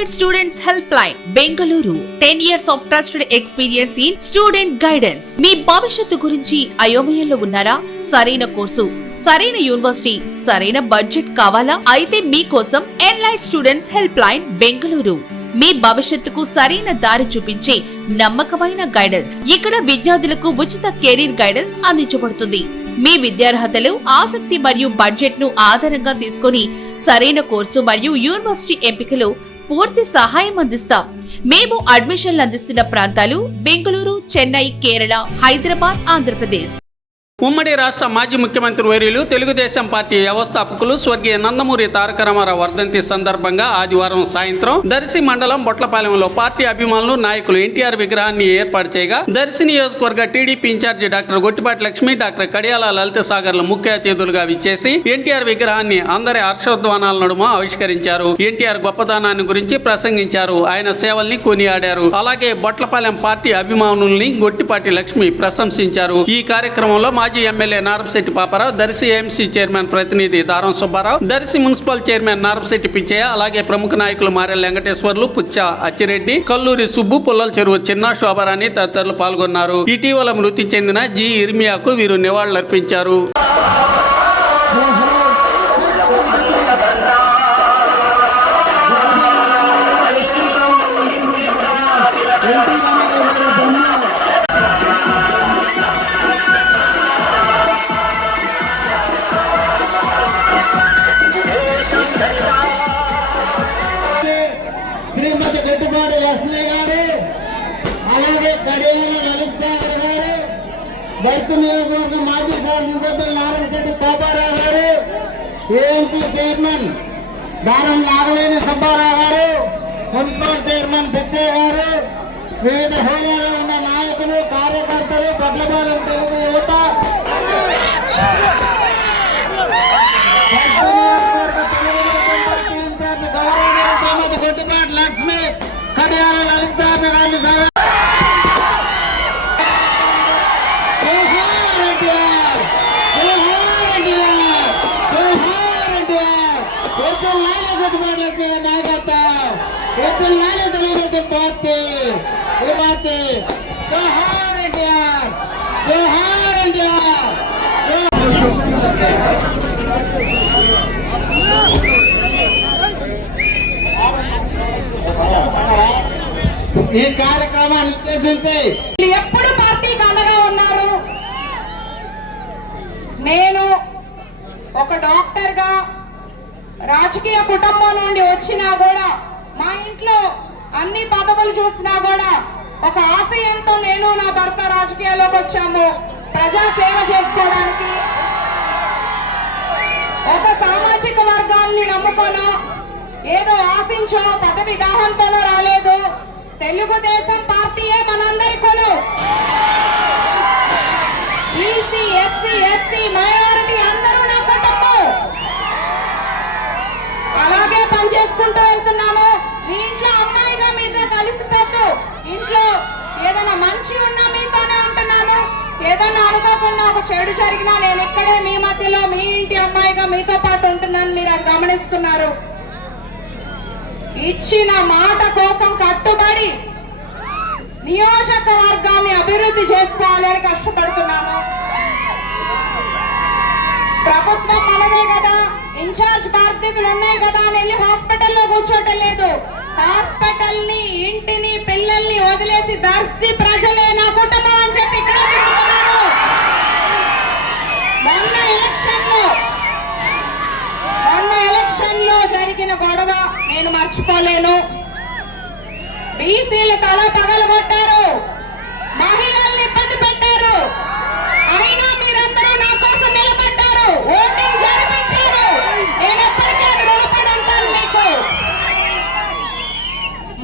Enlightened Students Helpline, Bengaluru. 10 years of trusted experience in student guidance. మీ భవిష్యత్తు గురించి అయోమయంలో ఉన్నారా? సరైన కోర్సు, సరైన యూనివర్సిటీ, సరైన బడ్జెట్ కావాలా? అయితే మీకోసం Enlightened Students Helpline, Bengaluru. మీ భవిష్యత్తుకు సరైన దారి చూపించే నమ్మకమైన గైడెన్స్. ఇక్కడ విద్యార్థులకు ఉచిత కెరీర్ గైడెన్స్ అందించబడుతుంది. మీ విద్యార్హతలు, ఆసక్తి మరియు బడ్జెట్ ను ఆధారంగా తీసుకుని సరైన కోర్సు మరియు యూనివర్సిటీ ఎంపికలు పూర్తి సహాయం అందిస్తాం. మేము అడ్మిషన్లు అందిస్తున్న ప్రాంతాలు బెంగళూరు, చెన్నై, కేరళ, హైదరాబాద్, ఆంధ్రప్రదేశ్. ఉమ్మడి రాష్ట్ర మాజీ ముఖ్యమంత్రి వర్యులు తెలుగుదేశం పార్టీ వ్యవస్థాపకులు స్వర్గీయ నందమూరి తారక రామారావు వర్ధంతి సందర్భంగా ఆదివారం సాయంత్రం దర్శి మండలం బొట్లపాలెంలో పార్టీ అభిమానులు, నాయకులు ఎన్టీఆర్ విగ్రహాన్ని ఏర్పాటు చేయగా దర్శి నియోజకవర్గ TDP incharge doctor Gottipati Lakshmi, doctor Kadiyala Lalitha సాగర్ల ముఖ్య అతిథులుగా విచ్చేసి ఎన్టీఆర్ విగ్రహాన్ని అందరి హర్షోద్వానాల నడుమ ఆవిష్కరించారు. ఎన్టీఆర్ గొప్పదనాన్ని గురించి ప్రసంగించారు. ఆయన సేవల్ని కొనియాడారు. అలాగే బొట్లపాలెం పార్టీ అభిమానుల్ని గొట్టిపాటి లక్ష్మి ప్రశంసించారు. ఈ కార్యక్రమంలో మాజీ MLA Narapasetti Paparao, Darsi AMC chairman ప్రతినిధి దారం సుబ్బారావు, దర్శి మున్సిపల్ చైర్మన్ నారపశెట్టి పిచ్చయ్య, అలాగే ప్రముఖ నాయకులు మారెల వెంకటేశ్వర్లు, పుచ్చ అచ్చిరెడ్డి, కల్లూరి సుబ్బు, పుల్లల చెరువు చిన్న శోభరాణి తదితరులు పాల్గొన్నారు. ఇటీవల మృతి చెందిన జి ఇర్మియాకు వీరు నివాళులర్పించారు. శ్రీమతి గొట్టిపాటి లక్ష్మి గారు, అలాగే కడియాల లలిత సాగర్ గారు, దర్శి నియోజకవర్గ మాజీ శాసనసభ్యులు నారాయణశెట్టి పాపారావు గారు, ఏఎంసీ చైర్మన్ దారం నాగవేణి సుబ్బారావు గారు, మున్సిపల్ చైర్మన్ పిచ్చయ్య గారు, వివిధ హోదాలో ఉన్న నాయకులు, కార్యకర్తలు, బొట్లపాలెం తెలుగు యువత, గొట్టిపాటి లక్ష్మి, కడియాల లలిత సాగర్ గారిని గొట్టిపాటి లక్ష్మి నాయకత్వం, తెలుగుదేశం పార్టీ జోహార్ ఎన్టీఆర్, జోహార్ ఎన్టీఆర్. ఈ కార్యక్రమాన్ని ఉద్దేశించి ఎప్పుడు పార్టీకి అండగా ఉన్నారు. నేను ఒక డాక్టర్ గా రాజకీయ కుటుంబం నుండి వచ్చినా కూడా, మా ఇంట్లో అన్ని పదవులు చూసినా కూడా ఒక ఆశయంతో నేను నా భర్త రాజకీయాల్లోకి వచ్చాము. ప్రజా సేవ చేసుకోవడానికి, ఒక సామాజిక వర్గాన్ని నమ్ముకోనో ఏదో ఆశించో పదవి దాహంతోనో రాలేదు. తెలుగుదేశం పార్టీయే మనందరి కులం. బీసీ, ఎస్సీ, ఎస్టీ, మైనారిటీ అందరూ నా కుటుంబం. అలాగే పనిచేసుకుంటూ వెళ్తున్నాను. మీ ఇంట్లో అమ్మాయిగా మీతో కలిసిపోతూ, ఇంట్లో ఏదైనా మంచి ఉన్నా మీతోనే ఉంటున్నాను. ఏదైనా అనుకోకుండా ఒక చెడు జరిగినా నేను ఇక్కడే మీ మధ్యలో మీ ఇంటి అమ్మాయిగా మీతో పాటు ఉంటున్నాను. మీరు అది గమనిస్తున్నారు. ఇచ్చిన మాట కోసం కట్టుబడి నియోజకవర్గాన్ని అభివృద్ధి చేసుకోవాలని కష్టపడుతున్నాను. ప్రభుత్వం మనదే కదా, ఇన్ఛార్జ్ బాధ్యతలు ఉన్నాయి కదా అని వెళ్ళి హాస్పిటల్లో కూర్చోటం లేదు. హాస్పిటల్ ని, ఇంటిని, పిల్లల్ని వదిలేసి దర్శి ప్రజలే నా కుటుంబం అని చెప్పి ఇక్కడ తిరుగుతున్నాను. మొన్న ఎలక్షన్ లో జరిగిన గొడవ నేను మర్చిపోలేను. బీసీలు తల పగలగొట్టారు, మహిళల్ని ఇబ్బంది పెట్టారు. అయినా మీరందరూ నా కోసం నిలబడ్డారు, ఓటింగ్ జరిపించారు. నేను ఎప్పటికీ అది రుణపడి ఉంటాను మీకు.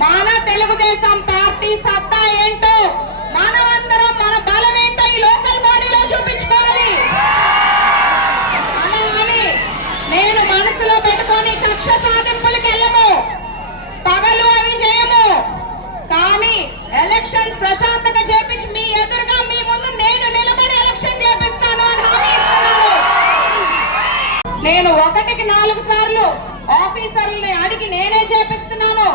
మన తెలుగుదేశం పార్టీ సత్తా ఏంటో, మనమందరం మన బలం ఏంటో ఈ లోకల్ బాడీలో చూపించుకోవాలి. అలా అని నేను మనసులో పెట్టుకొని కక్ష సాధింపులకు వెళ్ళము, పగలు అవి చేయము. కానీ ఎలక్షన్స్ ప్రశాంతంగా చేపించి మీ ఎదురుగా మీ ముందు నేను నిలబడి ఎలక్షన్ చేపిస్తాను అని హామీ ఇస్తున్నాను. నేను 1కి 4 సార్లు ఆఫీసర్లని అడిగి నేనే చేపిస్తున్నాను.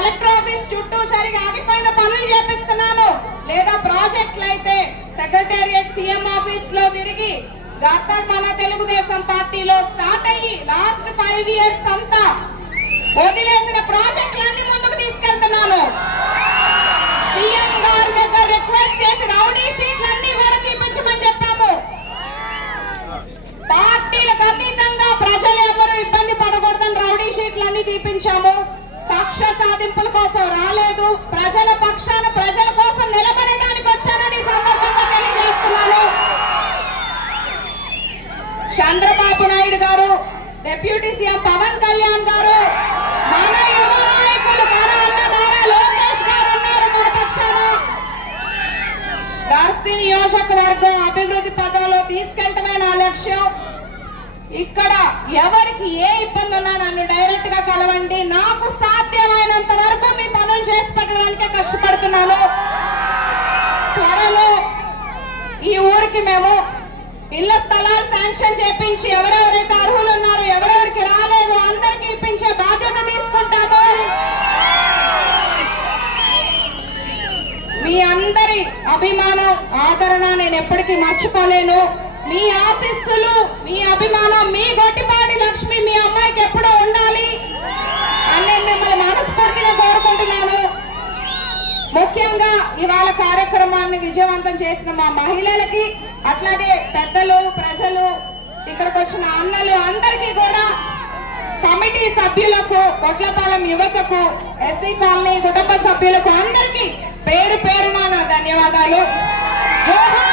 కలెక్టర్ ఆఫీస్ చుట్టూ జరిగి ఆగిపోయిన పనులు చేపిస్తున్నాను, లేదా ప్రాజెక్టులు అయితే సెక్రటేరియట్ సీఎం ఆఫీస్ లో తిరిగి గత మన తెలుగుదేశం పార్టీలో స్టార్ట్ అయ్యి లాస్ట్ 5 years అంతా వదిలేసిన ప్రాజెక్టులన్నీ ముందుకు తీసుకెళ్తున్నాను. సీఎం గారి దగ్గర రిక్వెస్ట్ చేసి రౌడీ షీట్లన్నీ కూడా తీపించమని చెప్పాము. పార్టీలకు అతీతంగా ప్రజలు ఎవరు ఇబ్బంది పడకూడదని రౌడీ షీట్లన్నీ తీపించాము. కక్ష సాధింపుల కోసం రాలేదు, ప్రజల పక్షాన ప్రజల కోసం నిలబడడానికి వచ్చానని సందర్భంగా తెలియజేస్తున్నాను. చంద్రబాబు నాయుడు గారు, డిప్యూటీ సీఎం పవన్ కళ్యాణ్ గారు, మన యువ నాయకులు మన అన్నదార లోకేష్ గారు ఉన్నారు మన పక్షాన. దర్శి నియోజకవర్గం అభివృద్ధి పదంలో తీసుకెళ్లటమే నా లక్ష్యం. ఇక్కడ ఎవరికి ఏ ఇబ్బంది ఉన్నా నన్ను డైరెక్ట్ గా కలవండి. నాకు సాధ్యమైనంత వరకు మీ పనులు చేసి పెట్టడానికే కష్టపడుతున్నాను. త్వరలో ఈ ఊరికి మేము ఇళ్ల స్థలాలు శాంక్షన్ చేపించి ఎవరెవరైతే అర్హులు ఉన్నారో ఎవరెవరికి రాలేదు అందరికి ఇప్పించే బాధ్యత తీసుకుంటాము. మీ అందరి అభిమానం ఆదరణ నేను ఎప్పటికీ మర్చిపోలేను. మీ ఆశీస్సులు మీ అభిమానం మీ గొట్టిపాటి లక్ష్మి మీ అమ్మాయికి ఎప్పుడూ ఉండాలి అని నేను మిమ్మల్ని మనస్ఫూర్తిగా కోరుకుంటున్నాను. ముఖ్యంగా ఇవాళ కార్యక్రమాన్ని విజయవంతం చేసిన మా మహిళలకి, అట్లాగే పెద్దలు ప్రజలు ఇక్కడికి వచ్చిన అన్నలు అందరికీ కూడా, కమిటీ సభ్యులకు, కొట్లపాలెం యువతకు, ఎస్సీ కాలనీ కుటుంబ సభ్యులకు అందరికీ పేరు పేరున నా ధన్యవాదాలు. జోహార్